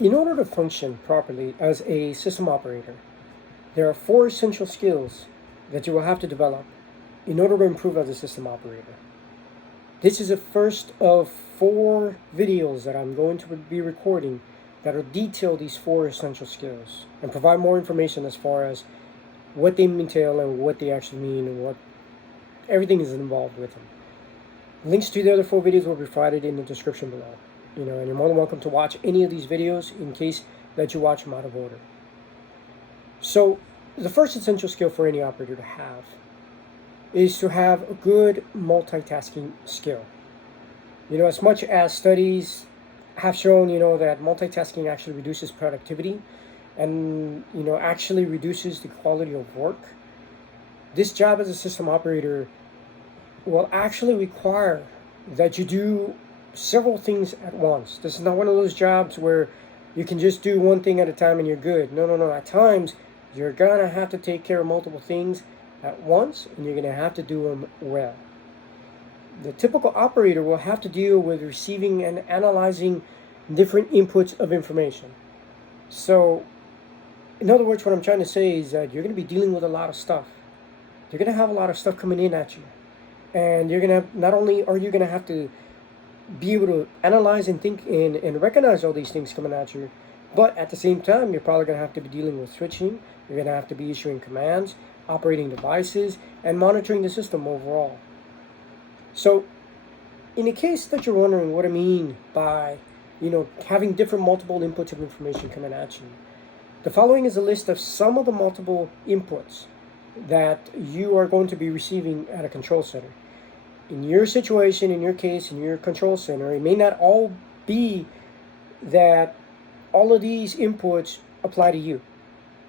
In order to function properly as a system operator, there are four essential skills that you will have to develop in order to improve as a system operator. This is the first of four videos that I'm going to be recording that will detail these four essential skills and provide more information as far as what they entail and what they actually mean and what everything is involved with them. Links to the other four videos will be provided in the description below. And you're more than welcome to watch any of these videos in case that you watch them out of order. So, the first essential skill for any operator to have is to have a good multitasking skill. As much as studies have shown, that multitasking actually reduces productivity and, actually reduces the quality of work, this job as a system operator will actually require that you do several things at once. This is not one of those jobs where you can just do one thing at a time and you're good. No. At times, you're going to have to take care of multiple things at once, and you're going to have to do them well. The typical operator will have to deal with receiving and analyzing different inputs of information. So, in other words, what I'm trying to say is that you're going to be dealing with a lot of stuff. You're going to have a lot of stuff coming in at you. And you're going to, not only are you going to have to be able to analyze and think and recognize all these things coming at you, but at the same time, you're probably going to have to be dealing with switching. You're going to have to be issuing commands, operating devices, and monitoring the system overall. So, in the case that you're wondering what I mean by, having different multiple inputs of information coming at you, the following is a list of some of the multiple inputs that you are going to be receiving at a control center. In your situation, in your case, in your control center, it may not all be that all of these inputs apply to you.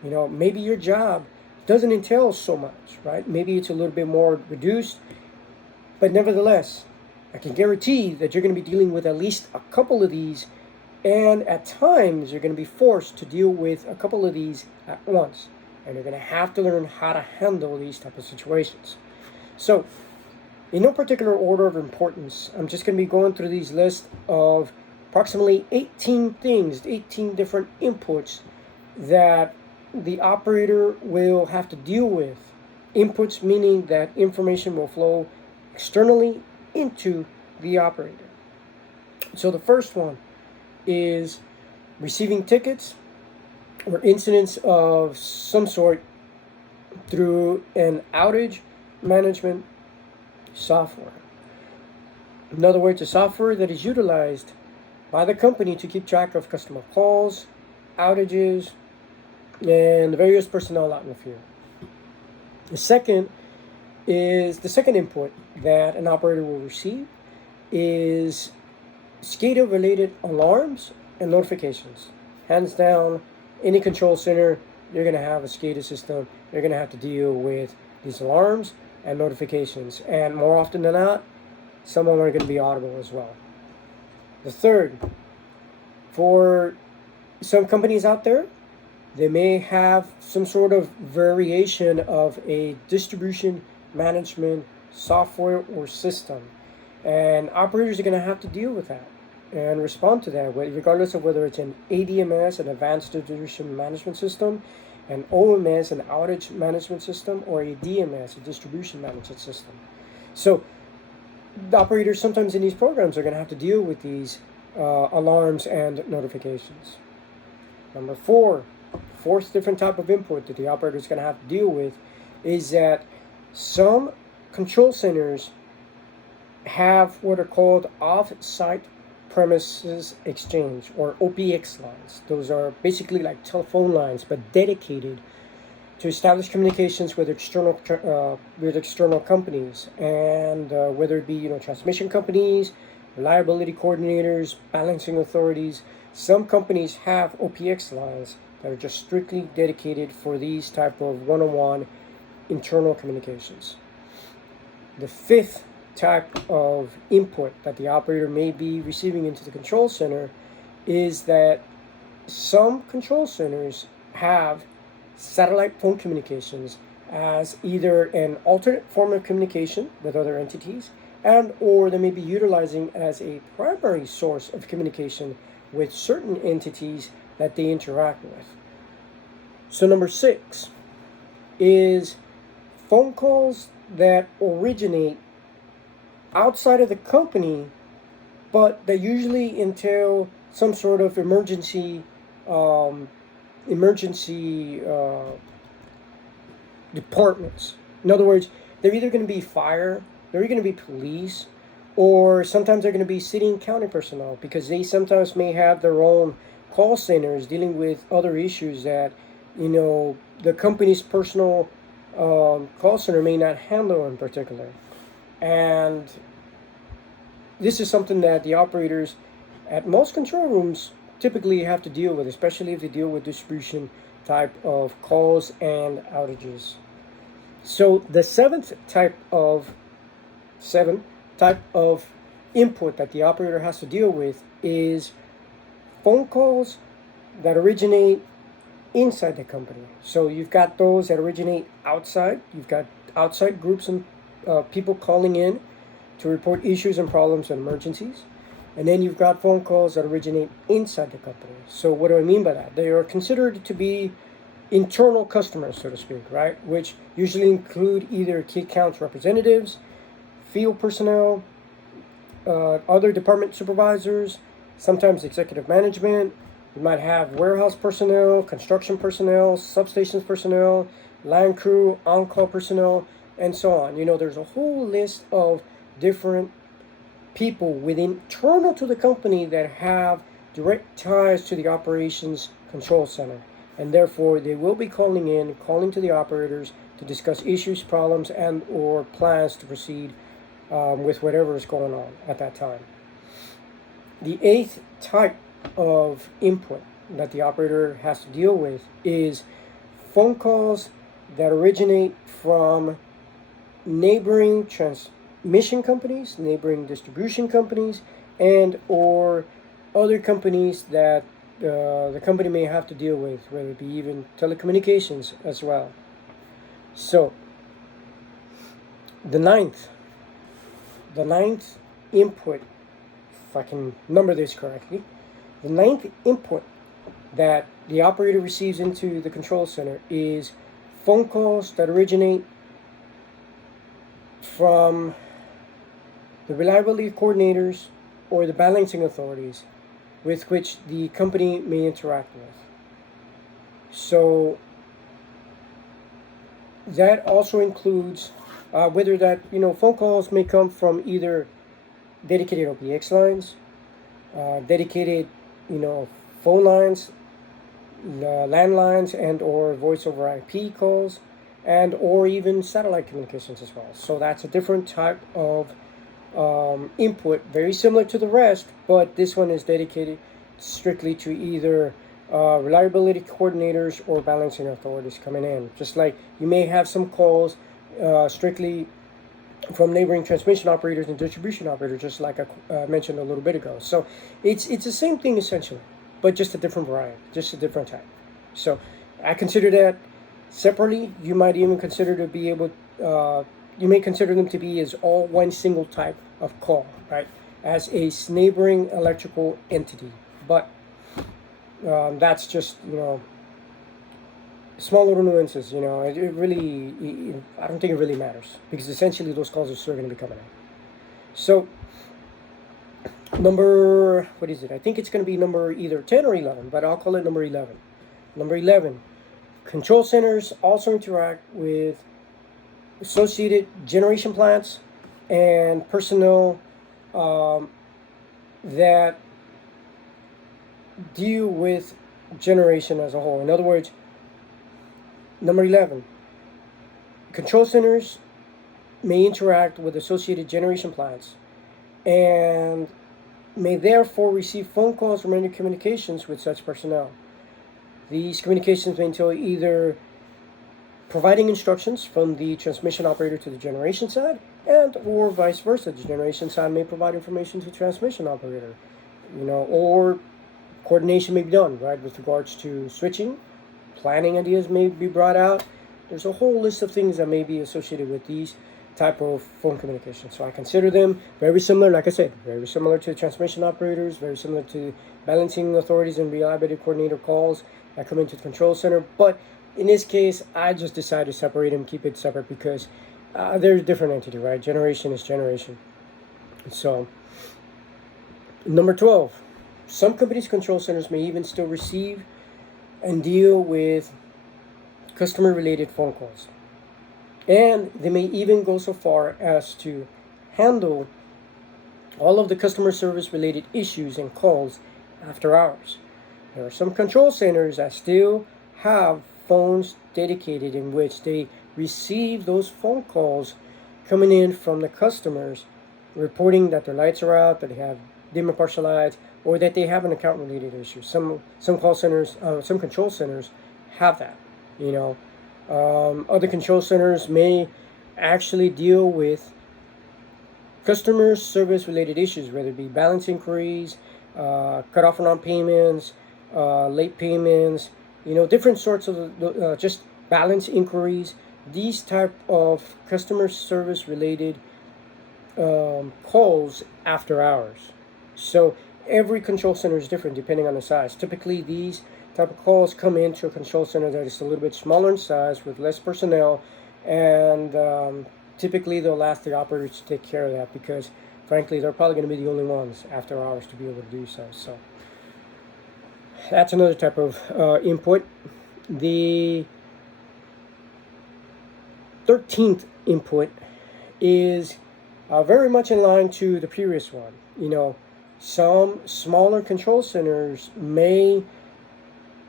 Maybe your job doesn't entail so much, right? Maybe it's a little bit more reduced, but nevertheless, I can guarantee that you're going to be dealing with at least a couple of these, and at times you're going to be forced to deal with a couple of these at once, and you're going to have to learn how to handle these type of situations. So, in no particular order of importance, I'm just going to be going through these lists of approximately 18 things, 18 different inputs that the operator will have to deal with. Inputs meaning that information will flow externally into the operator. So the first one is receiving tickets or incidents of some sort through an outage management software. In other words, a software that is utilized by the company to keep track of customer calls, outages, and the various personnel out in the field. The second input that an operator will receive is SCADA related alarms and notifications. Hands down, any control center, you're going to have a SCADA system. You're going to have to deal with these alarms and notifications, and more often than not, some of them are going to be audible as well. The third, for some companies out there, they may have some sort of variation of a distribution management software or system, and operators are going to have to deal with that and respond to that, regardless of whether it's an ADMS, an Advanced Distribution Management System, an OMS, an Outage Management System, or a DMS, a Distribution Management System. So the operators sometimes in these programs are going to have to deal with these alarms and notifications. Number fourth different type of input that the operator is going to have to deal with is that some control centers have what are called off-site premises exchange, or OPX lines. Those are basically like telephone lines, but dedicated to establish communications with external companies, and whether it be transmission companies, reliability coordinators, balancing authorities. Some companies have OPX lines that are just strictly dedicated for these type of one-on-one internal communications. The fifth type of input that the operator may be receiving into the control center is that some control centers have satellite phone communications as either an alternate form of communication with other entities, and or they may be utilizing as a primary source of communication with certain entities that they interact with. So number 6 is phone calls that originate outside of the company, but that usually entail some sort of emergency departments. In other words, they're either going to be fire, they're going to be police, or sometimes they're going to be city and county personnel, because they sometimes may have their own call centers dealing with other issues that, the company's personal call center may not handle in particular. And this is something that the operators at most control rooms typically have to deal with, especially if they deal with distribution type of calls and outages. So the seventh type of input that the operator has to deal with is phone calls that originate inside the company. So you've got those that originate outside. You've got outside groups and people calling in to report issues and problems and emergencies. And then you've got phone calls that originate inside the company. So what do I mean by that? They are considered to be internal customers, so to speak, right? Which usually include either key accounts representatives, field personnel, other department supervisors, sometimes executive management. You might have warehouse personnel, construction personnel, substations personnel, line crew, on-call personnel, and so on. There's a whole list of different people within internal to the company that have direct ties to the operations control center, and therefore they will be calling to the operators to discuss issues, problems, and or plans to proceed with whatever is going on at that time. The eighth type of input that the operator has to deal with is phone calls that originate from neighboring transmission companies, neighboring distribution companies, and or other companies that the company may have to deal with, whether it be even telecommunications as well. So the ninth input, if I can number this correctly, the ninth input that the operator receives into the control center is phone calls that originate from the reliability coordinators or the balancing authorities with which the company may interact with. So that also includes whether that phone calls may come from either dedicated OPX lines, dedicated phone lines, landlines, and or voice over IP calls, and or even satellite communications as well. So that's a different type of input, very similar to the rest, but this one is dedicated strictly to either reliability coordinators or balancing authorities coming in. Just like you may have some calls strictly from neighboring transmission operators and distribution operators, just like I mentioned a little bit ago. So it's the same thing essentially, but just a different variety, just a different type. So I consider that separately. You might even consider to be able, you may consider them to be as all one single type of call, right? As a neighboring electrical entity. But that's just, small little nuances, it really, I don't think it really matters, because essentially those calls are still going to be coming in. So I think it's going to be number either 10 or 11, but I'll call it number 11. Number 11, control centers also interact with associated generation plants and personnel that deal with generation as a whole. In other words, number 11, control centers may interact with associated generation plants and may therefore receive phone calls from any communications with such personnel. These communications may entail either providing instructions from the transmission operator to the generation side, and or vice versa. The generation side may provide information to the transmission operator, or coordination may be done, right, with regards to switching. Planning ideas may be brought out. There's a whole list of things that may be associated with these type of phone communication. So I consider them very similar, like I said, very similar to transmission operators, very similar to balancing authorities and reliability coordinator calls that come into the control center. But in this case, I just decided to separate them, keep it separate, because they're a different entity, right? Generation is generation. So, number 12, some companies' control centers may even still receive and deal with customer-related phone calls. And they may even go so far as to handle all of the customer service-related issues and calls after hours. There are some control centers that still have phones dedicated in which they receive those phone calls coming in from the customers reporting that their lights are out, that they have dim and partial lights, or that they have an account related issue. Some call centers, some control centers have that. Other control centers may actually deal with customer service related issues, whether it be balance inquiries, cut off and on payments, late payments, different sorts of just balance inquiries. These type of customer service related calls after hours. So every control center is different depending on the size. Typically, these type of calls come into a control center that is a little bit smaller in size with less personnel, and typically they'll ask the operators to take care of that because, frankly, they're probably going to be the only ones after hours to be able to do so. So that's another type of input. The 13th input is very much in line to the previous one. Some smaller control centers may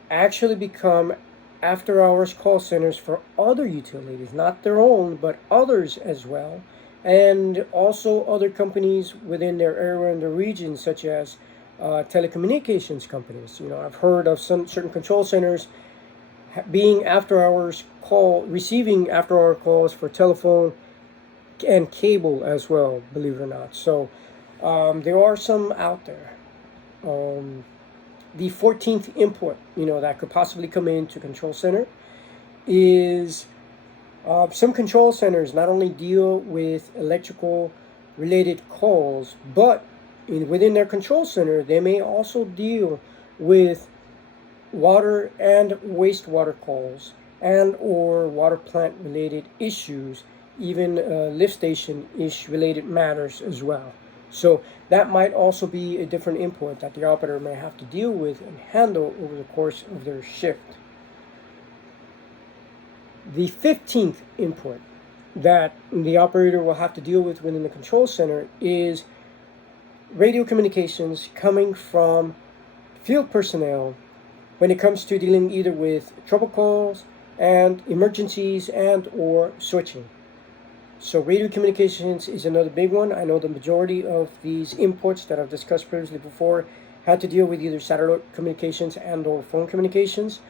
actually become after-hours call centers for other utilities, not their own, but others as well, and also other companies within their area and the region, such as telecommunications companies. I've heard of some certain control centers being receiving after-hour calls for telephone and cable as well, believe it or not. So there are some out there. The 14th input, that could possibly come into control center is some control centers not only deal with electrical related calls, but within their control center, they may also deal with water and wastewater calls and or water plant related issues, even lift station related matters as well. So that might also be a different input that the operator may have to deal with and handle over the course of their shift. The 15th input that the operator will have to deal with within the control center is radio communications coming from field personnel when it comes to dealing either with trouble calls and emergencies and or switching. So radio communications is another big one. I know the majority of these inputs that I've discussed previously before had to deal with either satellite communications and or phone communications.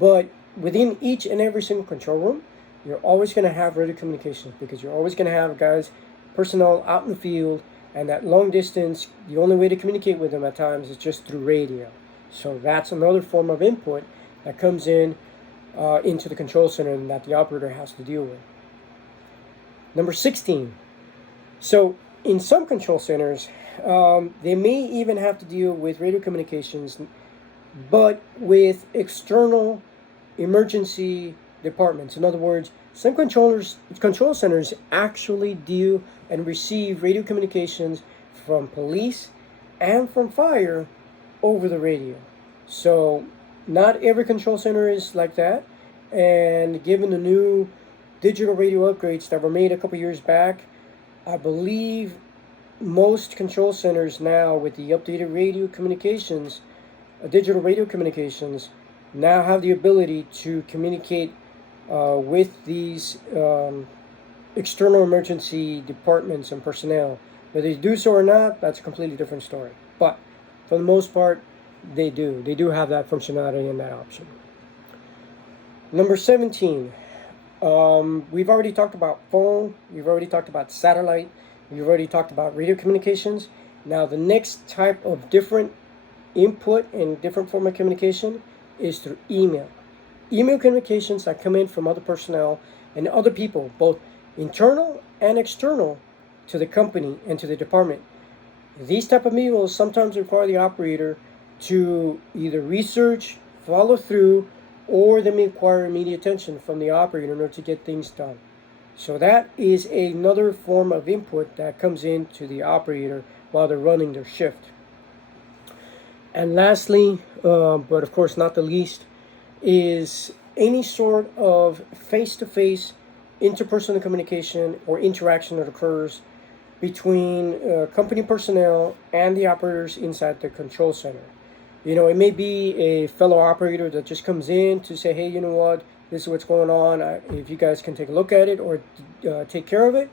But within each and every single control room, you're always going to have radio communications because you're always going to have personnel out in the field, and that long distance, the only way to communicate with them at times is just through radio. So that's another form of input that comes in into the control center and that the operator has to deal with. Number 16. So in some control centers, they may even have to deal with radio communications, but with external emergency departments. In other words, some control centers actually deal and receive radio communications from police and from fire over the radio. So not every control center is like that, and given the new digital radio upgrades that were made a couple years back, I believe most control centers now with the updated radio communications, digital radio communications, now have the ability to communicate with these external emergency departments and personnel. Whether they do so or not, that's a completely different story. But for the most part, they do. They do have that functionality and that option. Number 17. We've already talked about phone, we've already talked about satellite, we've already talked about radio communications. Now the next type of different input and different form of communication is through email. Email communications that come in from other personnel and other people, both internal and external to the company and to the department. These type of meetings sometimes require the operator to either research, follow through, or they may require immediate attention from the operator in order to get things done. So that is another form of input that comes into the operator while they're running their shift. And lastly, but of course not the least, is any sort of face-to-face interpersonal communication or interaction that occurs between company personnel and the operators inside the control center. It may be a fellow operator that just comes in to say, hey, you know what, this is what's going on. If you guys can take a look at it or take care of it.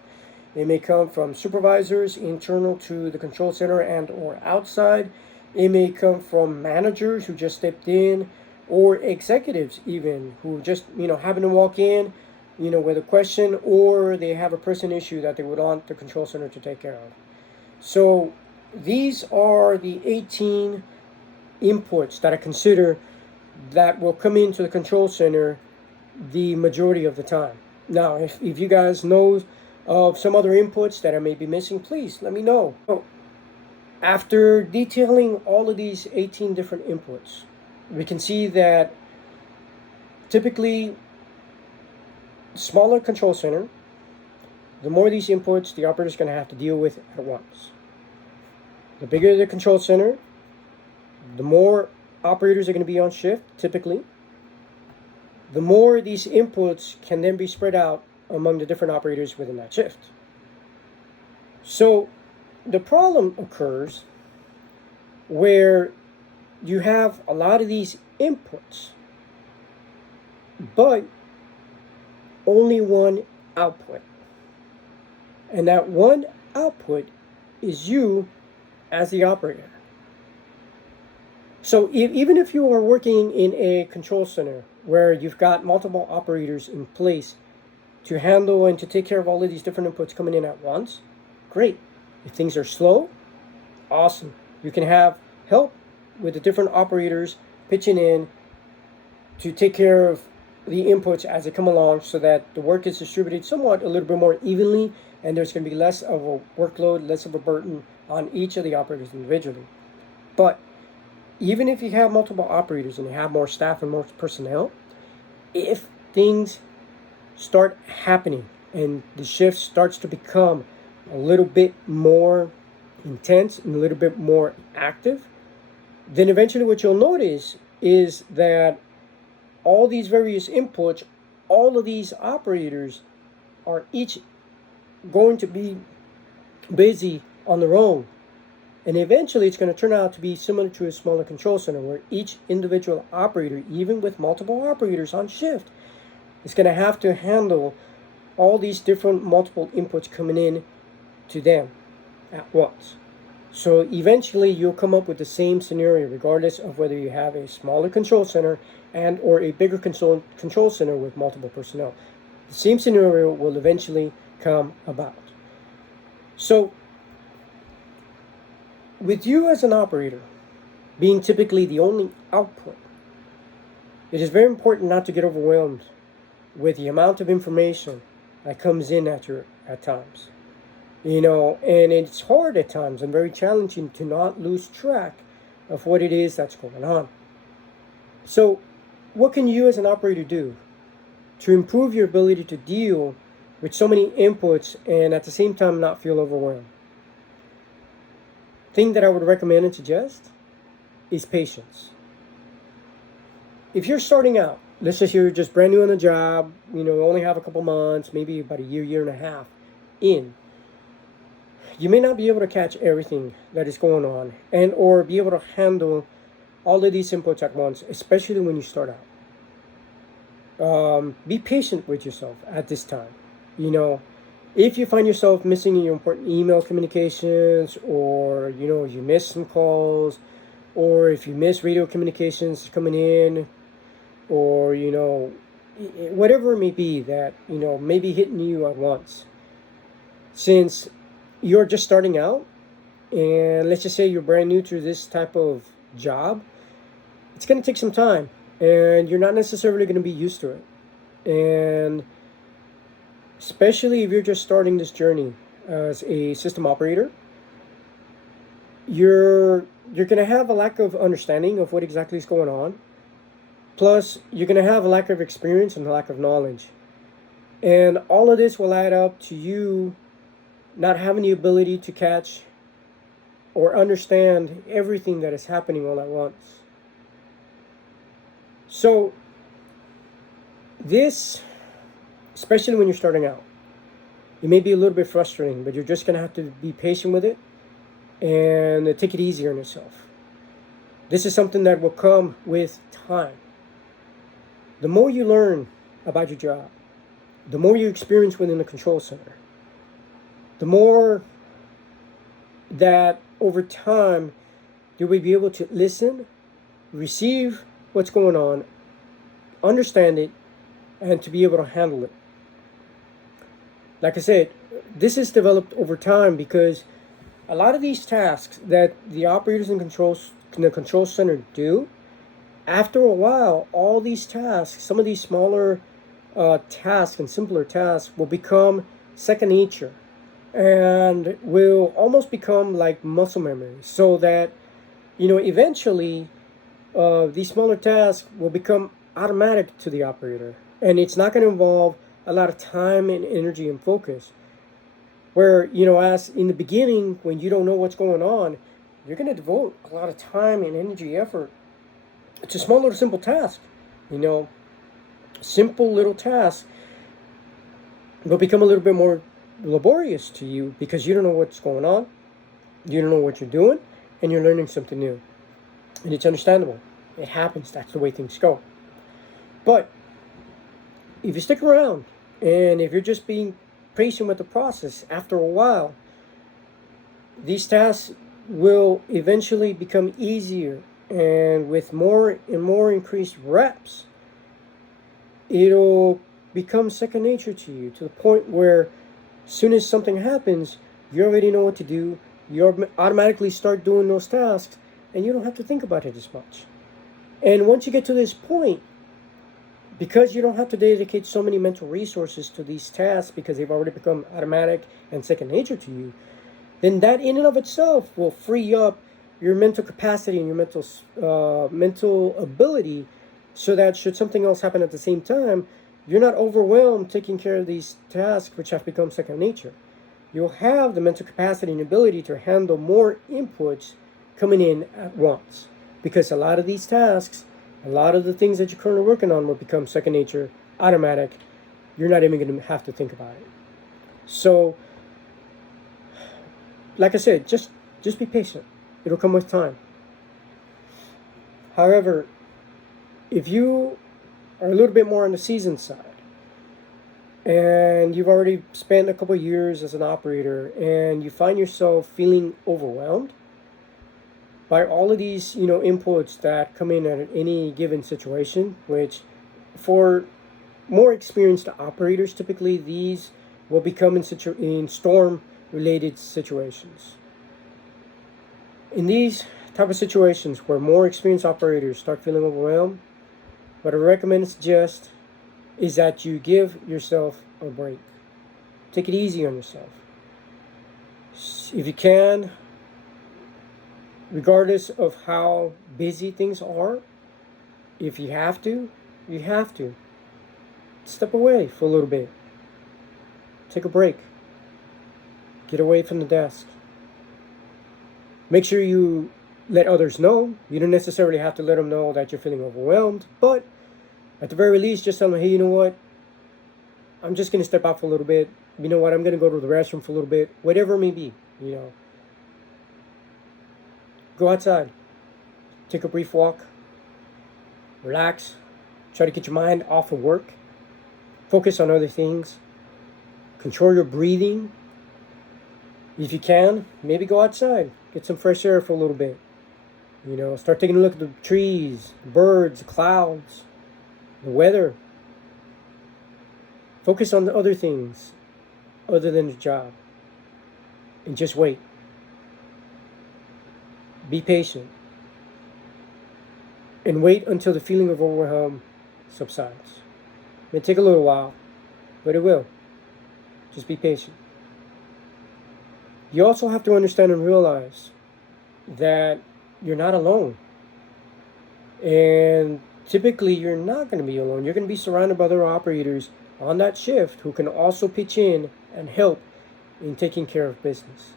It may come from supervisors internal to the control center and or outside. It may come from managers who just stepped in, or executives even who just happen to walk in with a question, or they have a pressing issue that they would want the control center to take care of. So these are the 18 inputs that I consider that will come into the control center the majority of the time. Now, if you guys know of some other inputs that I may be missing, please let me know. So, after detailing all of these 18 different inputs, we can see that typically smaller control center, the more these inputs the operator is going to have to deal with at once. The bigger the control center, the more operators are going to be on shift, typically. The more these inputs can then be spread out among the different operators within that shift. So the problem occurs where you have a lot of these inputs, but only one output. And that one output is you as the operator. So even if you are working in a control center where you've got multiple operators in place to handle and to take care of all of these different inputs coming in at once, great. If things are slow, awesome. You can have help with the different operators pitching in to take care of the inputs as they come along so that the work is distributed somewhat a little bit more evenly, and there's going to be less of a workload, less of a burden on each of the operators individually. But even if you have multiple operators and you have more staff and more personnel, if things start happening and the shift starts to become a little bit more intense and a little bit more active, then eventually what you'll notice is that all these various inputs, all of these operators are each going to be busy on their own. And eventually it's going to turn out to be similar to a smaller control center where each individual operator, even with multiple operators on shift, is going to have to handle all these different multiple inputs coming in to them at once. So eventually you'll come up with the same scenario regardless of whether you have a smaller control center and or a bigger control center with multiple personnel. The same scenario will eventually come about. So with you as an operator being typically the only output, it is very important not to get overwhelmed with the amount of information that comes in at times. And it's hard at times and very challenging to not lose track of what it is that's going on. So what can you as an operator do to improve your ability to deal with so many inputs and at the same time not feel overwhelmed? Thing that I would recommend and suggest is patience. If you're starting out, let's say you're just brand new on the job, only have a couple months, maybe about a year and a half in, you may not be able to catch everything that is going on and or be able to handle all of these inputs at once, especially when you start out. Be patient with yourself at this time. If you find yourself missing your important email communications, or you miss some calls, or if you miss radio communications coming in, or whatever it may be that may be hitting you at once, since you're just starting out, and let's just say you're brand new to this type of job, it's going to take some time, and you're not necessarily going to be used to it. And especially if you're just starting this journey as a system operator. You're going to have a lack of understanding of what exactly is going on. Plus, you're going to have a lack of experience and a lack of knowledge. And all of this will add up to you not having the ability to catch or understand everything that is happening all at once. So, this, especially when you're starting out, it may be a little bit frustrating, but you're just going to have to be patient with it and take it easy on yourself. This is something that will come with time. The more you learn about your job, the more you experience within the control center, the more that over time you will be able to listen, receive what's going on, understand it, and to be able to handle it. Like I said, this is developed over time because a lot of these tasks that the operators in the control center do, after a while, all these tasks, some of these smaller tasks and simpler tasks will become second nature and will almost become like muscle memory, so that eventually these smaller tasks will become automatic to the operator, and it's not going to involve a lot of time and energy and focus. Where as in the beginning, when you don't know what's going on, you're going to devote a lot of time and energy, effort to small little simple tasks. Simple little tasks will become a little bit more laborious to you because you don't know what's going on, you don't know what you're doing, and you're learning something new. And it's understandable. It happens. That's the way things go. But if you stick around and if you're just being patient with the process, after a while, these tasks will eventually become easier, and with more and more increased reps, it'll become second nature to you, to the point where as soon as something happens, you already know what to do. You automatically start doing those tasks, and you don't have to think about it as much. And once you get to this point, because you don't have to dedicate so many mental resources to these tasks because they've already become automatic and second nature to you, then that in and of itself will free up your mental capacity and your mental ability, so that should something else happen at the same time, you're not overwhelmed taking care of these tasks which have become second nature. You'll have the mental capacity and ability to handle more inputs coming in at once, because a lot of these tasks, a lot of the things that you're currently working on will become second nature, automatic. You're not even going to have to think about it. So, like I said, just be patient. It'll come with time. However, if you are a little bit more on the seasoned side, and you've already spent a couple of years as an operator, and you find yourself feeling overwhelmed by all of these, inputs that come in at any given situation, which for more experienced operators, typically these will become in storm-related situations. In these type of situations where more experienced operators start feeling overwhelmed, what I recommend and suggest is that you give yourself a break. Take it easy on yourself. If you can, regardless of how busy things are, if you have to, you have to. Step away for a little bit. Take a break. Get away from the desk. Make sure you let others know. You don't necessarily have to let them know that you're feeling overwhelmed, but at the very least, just tell them, hey, you know what? I'm just going to step out for a little bit. You know what? I'm going to go to the restroom for a little bit. Whatever it may be, Go outside. Take a brief walk. Relax. Try to get your mind off of work. Focus on other things. Control your breathing. If you can, maybe go outside. Get some fresh air for a little bit. Start taking a look at the trees, the birds, the clouds, the weather. Focus on the other things other than the job. And just wait. Be patient. And wait until the feeling of overwhelm subsides. It may take a little while, but it will. Just be patient. You also have to understand and realize that you're not alone. And typically, you're not going to be alone. You're going to be surrounded by other operators on that shift who can also pitch in and help in taking care of business.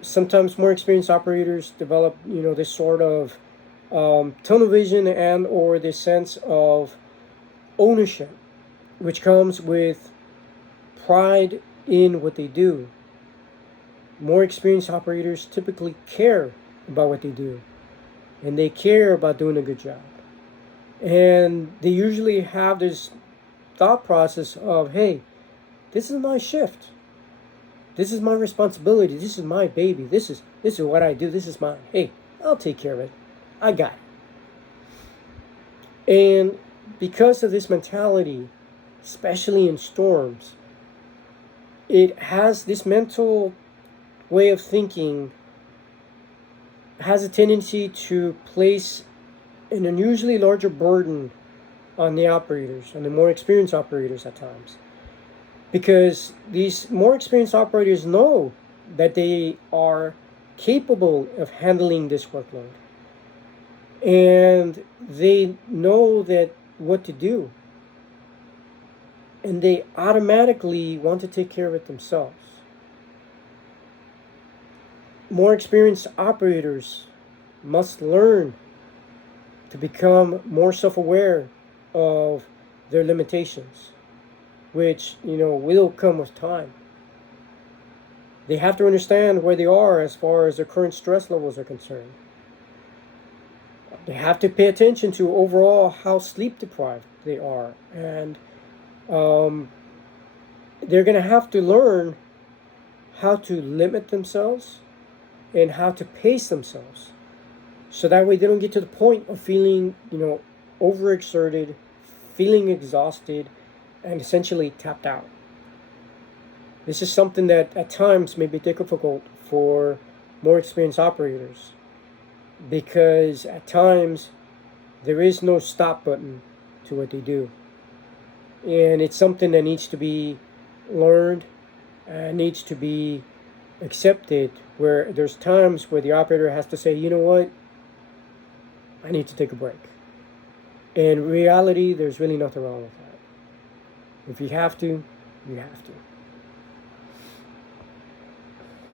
Sometimes more experienced operators develop, this sort of tunnel vision and or this sense of ownership, which comes with pride in what they do. More experienced operators typically care about what they do, and they care about doing a good job. And they usually have this thought process of, hey, this is my shift. This is my responsibility. This is my baby. This is what I do. This is mine. Hey, I'll take care of it. I got it. And because of this mentality, especially in storms, it has this mental way of thinking has a tendency to place an unusually larger burden on the operators, on the more experienced operators at times. Because these more experienced operators know that they are capable of handling this workload. And they know that what to do. And they automatically want to take care of it themselves. More experienced operators must learn to become more self-aware of their limitations, which, will come with time. They have to understand where they are as far as their current stress levels are concerned. They have to pay attention to overall how sleep deprived they are. And they're going to have to learn how to limit themselves and how to pace themselves. So that way they don't get to the point of feeling, overexerted, feeling exhausted, and essentially tapped out. This is something that at times may be difficult for more experienced operators, because at times there is no stop button to what they do. And it's something that needs to be learned, needs to be accepted, where there's times where the operator has to say, you know what, I need to take a break. In reality, there's really nothing wrong with that. If you have to, you have to.